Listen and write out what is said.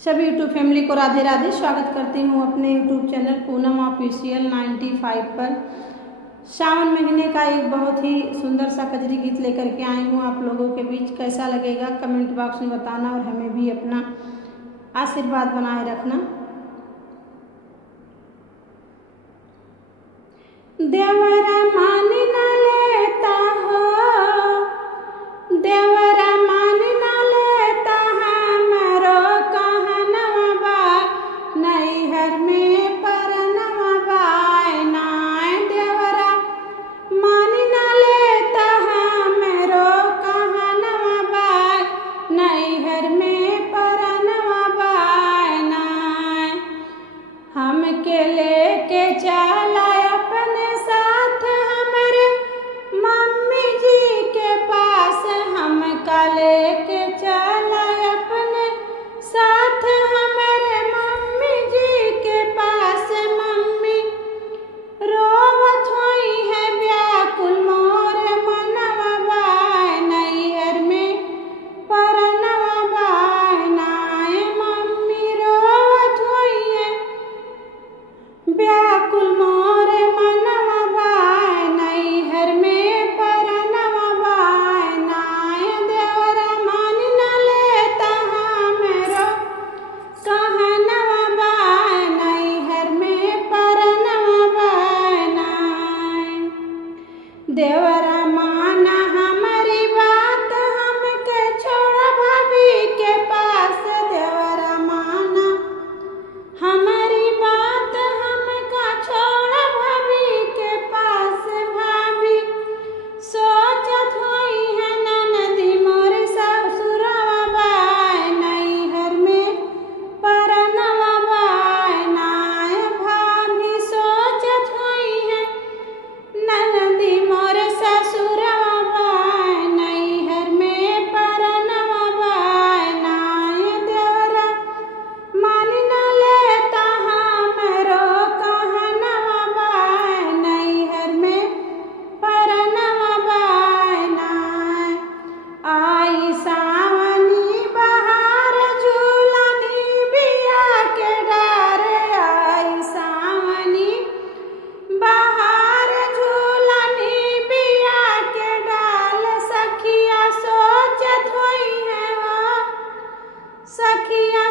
सभी YouTube family को राधे राधे। स्वागत करती हूँ अपने यूट्यूब चैनल पूनम ऑफिशियल 95 पर। सावन महीने का एक बहुत ही सुंदर सा कजरी गीत लेकर के आई हूँ आप लोगों के बीच। कैसा लगेगा कमेंट बॉक्स में बताना और हमें भी अपना आशीर्वाद बनाए रखना। देवरा मान न लेता हो, देवरा मान न लेता हमरो कहनवा बा, नैहर में परनवा बाय नाय। देवरा मान न लेता हमरो कहनवा बाय, नैहर में परनवा बाय नाय। हमके लेके चला अपने साथ हमारे मम्मी जी के पास, हमका लेके चला अपने साथ हमारे मम्मी जी के पास। मम्मी रोवत होई है व्याकुल मोर मनवा बाय, नैहर में परनवा बाय नाय। मम्मी रोवत होई है व्याकुल मोर मनवा बाय, नैहर में परनवा बाय नाय। देवरा मान न लेता हमरो कहनवा बाय, नैहर में परनवा बाय नाय। देवरा माना हमारी बात हमके छोड़ा भाभी के पास। देवरा माना हमारी बात हमका छोड़ा भाभी के पास। भाभी सोचत होई है ननदी मोर ससुरवा बाय, नैहर में परनवा बाय नाय। भाभी सोचत होई है ननदी मोर ससुरवा बाय, नैहर में परनवा बाय नाय। देवरा मान न लेता हमरो कहनवा बाय, नैहर में परनवा बाय नाय। आई सावनी बहार झूलनी बिया के डार, आई सावनी बहार झूलनी बिया के डाल। सखिया सोचत होई है हो, सखिया